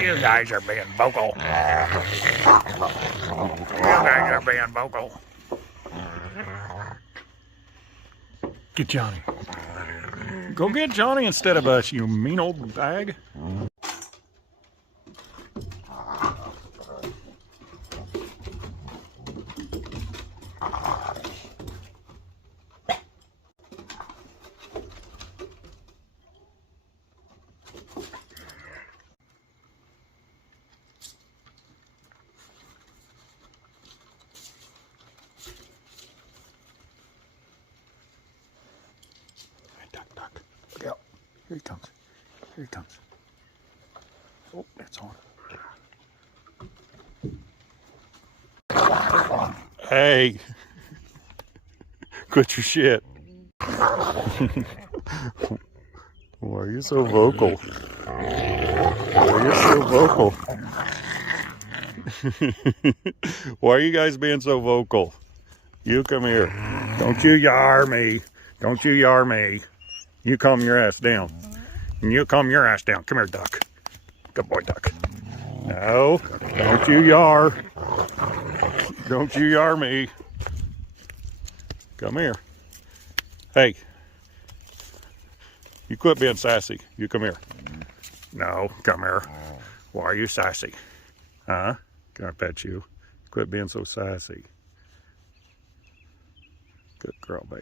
You guys are being vocal. You guys are being vocal. Get Johnny. Go get Johnny instead of us, you mean old bag. Duck, duck. Look out. Here he comes. Here he comes. Oh, it's on. Hey. Quit your shit. Why are you so vocal? Why are you so vocal? Why are you guys being so vocal? You come here. Don't you yar me. Don't you yar me. You calm your ass down. And you calm your ass down. Come here, duck. Good boy, duck. No, don't you yar. Don't you yar me. Come here. Hey. You quit being sassy. You come here. No, come here. Why are you sassy? Huh? Can I pet you? Quit being so sassy. Good girl, baby.